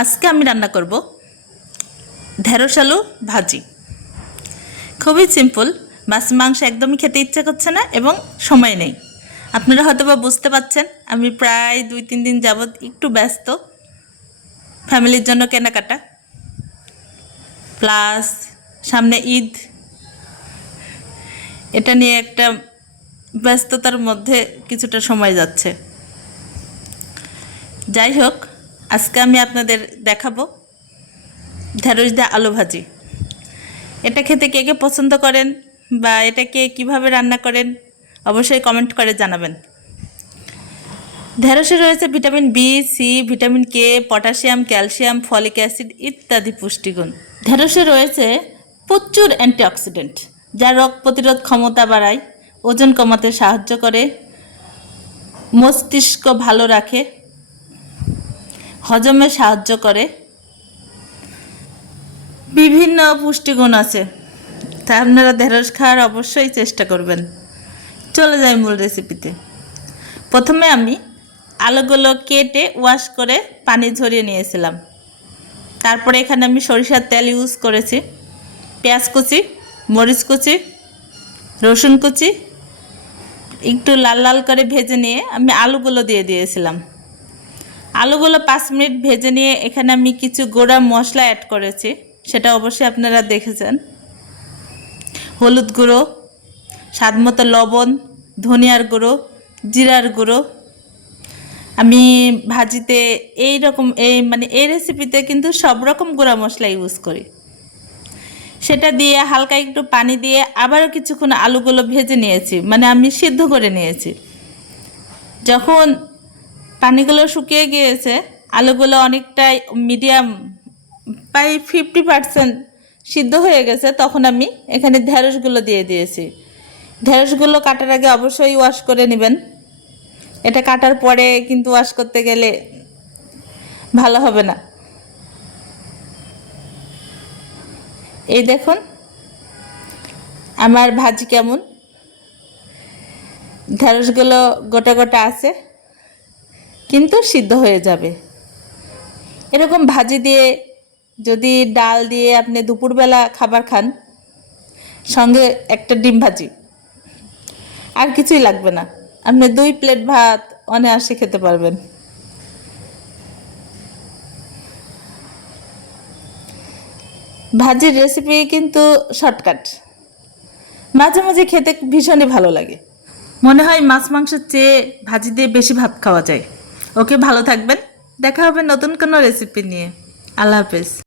আজকে আমি রান্না করব ঢেঁড়স আলু ভাজি। খুবই সিম্পল মাছ মাংস একদমই খেতে ইচ্ছা করছে না এবং সময় নেই। আপনারা হয়তো বা বুঝতে পাচ্ছেন আমি প্রায় দুই, তিন দিন যাবৎ একটু ব্যস্ত। ফ্যামিলির জন্য কেনাকাটা। প্লাস সামনে ঈদ। এটা নিয়ে একটা ব্যস্ততার মধ্যে কিছুটা সময় যাচ্ছে। যাই হোক আজকে আমি আপনাদের দেখাবো ঢেঁড়স দিয়ে আলু ভাজি। এটা খেতে কে কে পছন্দ করেন বা এটাকে কীভাবে রান্না করেন, অবশ্যই কমেন্ট করে জানাবেন। ঢেঁড়সে রয়েছে vitamin B C vitamin K potassium, calcium, folic acid ইত্যাদি পুষ্টিগুণ। ঢেঁড়সে রয়েছে প্রচুর অ্যান্টিঅক্সিডেন্ট যা রোগ প্রতিরোধ ক্ষমতা বাড়ায়, ওজন কমাতে সাহায্য করে, মস্তিষ্ক ভালো রাখে হজমে সাহায্য করে। বিভিন্ন পুষ্টিগুণ আছে। তা আপনারা ঢেঁড়স খাওয়ার অবশ্যই চেষ্টা করবেন। চলে যাই মূল রেসিপিতে প্রথমে আমি আলুগুলো কেটে ওয়াশ করে পানি ঝরিয়ে নিয়েছিলাম। তারপরে এখানে আমি সরিষার তেল ইউজ করেছি। পেঁয়াজ কুচি, মরিচ কুচি, রসুন কুচি, একটু লাল লাল করে ভেজে নিয়ে আমি আলুগুলো দিয়ে দিয়েছিলাম। আলুগুলো পাঁচ মিনিট ভেজে নিয়ে এখানে আমি কিছু গোড়া মশলা অ্যাড করেছি। সেটা অবশ্যই আপনারা দেখেছেন। হলুদ গুঁড়ো, স্বাদ মতো লবণ, ধনিয়ার গুঁড়ো, জিরার গুঁড়ো। আমি ভাজিতে এই রকম এই মানে এই রেসিপিতে কিন্তু সব রকম গুঁড়া মশলা ইউজ করি। সেটা দিয়ে হালকা একটু পানি দিয়ে আবারও কিছুক্ষণ আলুগুলো ভেজে নিয়েছি। মানে আমি সিদ্ধ করে নিয়েছি। যখন পানিগুলো শুকিয়ে গিয়েছে, আলুগুলো অনেকটাই মিডিয়াম প্রায় ফিফটি পার্সেন্ট সিদ্ধ হয়ে গেছে। তখন আমি এখানে ঢেঁড়সগুলো দিয়ে দিয়েছি। ঢেঁড়সগুলো কাটার আগে অবশ্যই ওয়াশ করে নেবেন। এটা কাটার পরে কিন্তু ওয়াশ করতে গেলে ভালো হবে না। এই দেখুন, আমার ভাজি কেমন। ঢেঁড়সগুলো গোটা গোটা আছে। কিন্তু সিদ্ধ হয়ে যাবে। এরকম ভাজি দিয়ে যদি ডাল দিয়ে আপনি দুপুরবেলা খাবার খান, সঙ্গে একটা ডিম ভাজি, আর কিছুই লাগবে না। আপনি দুই প্লেট ভাত অনায়াসে খেতে পারবেন। ভাজির রেসিপি কিন্তু শর্টকাট মাঝে মাঝে খেতে ভীষণই ভালো লাগে। মনে হয় মাছ মাংসের চেয়ে ভাজি দিয়ে বেশি ভাত খাওয়া যায়। ওকে ভালো থাকবেন। দেখা হবে নতুন কোনো রেসিপি নিয়ে। আল্লাহ হাফেজ।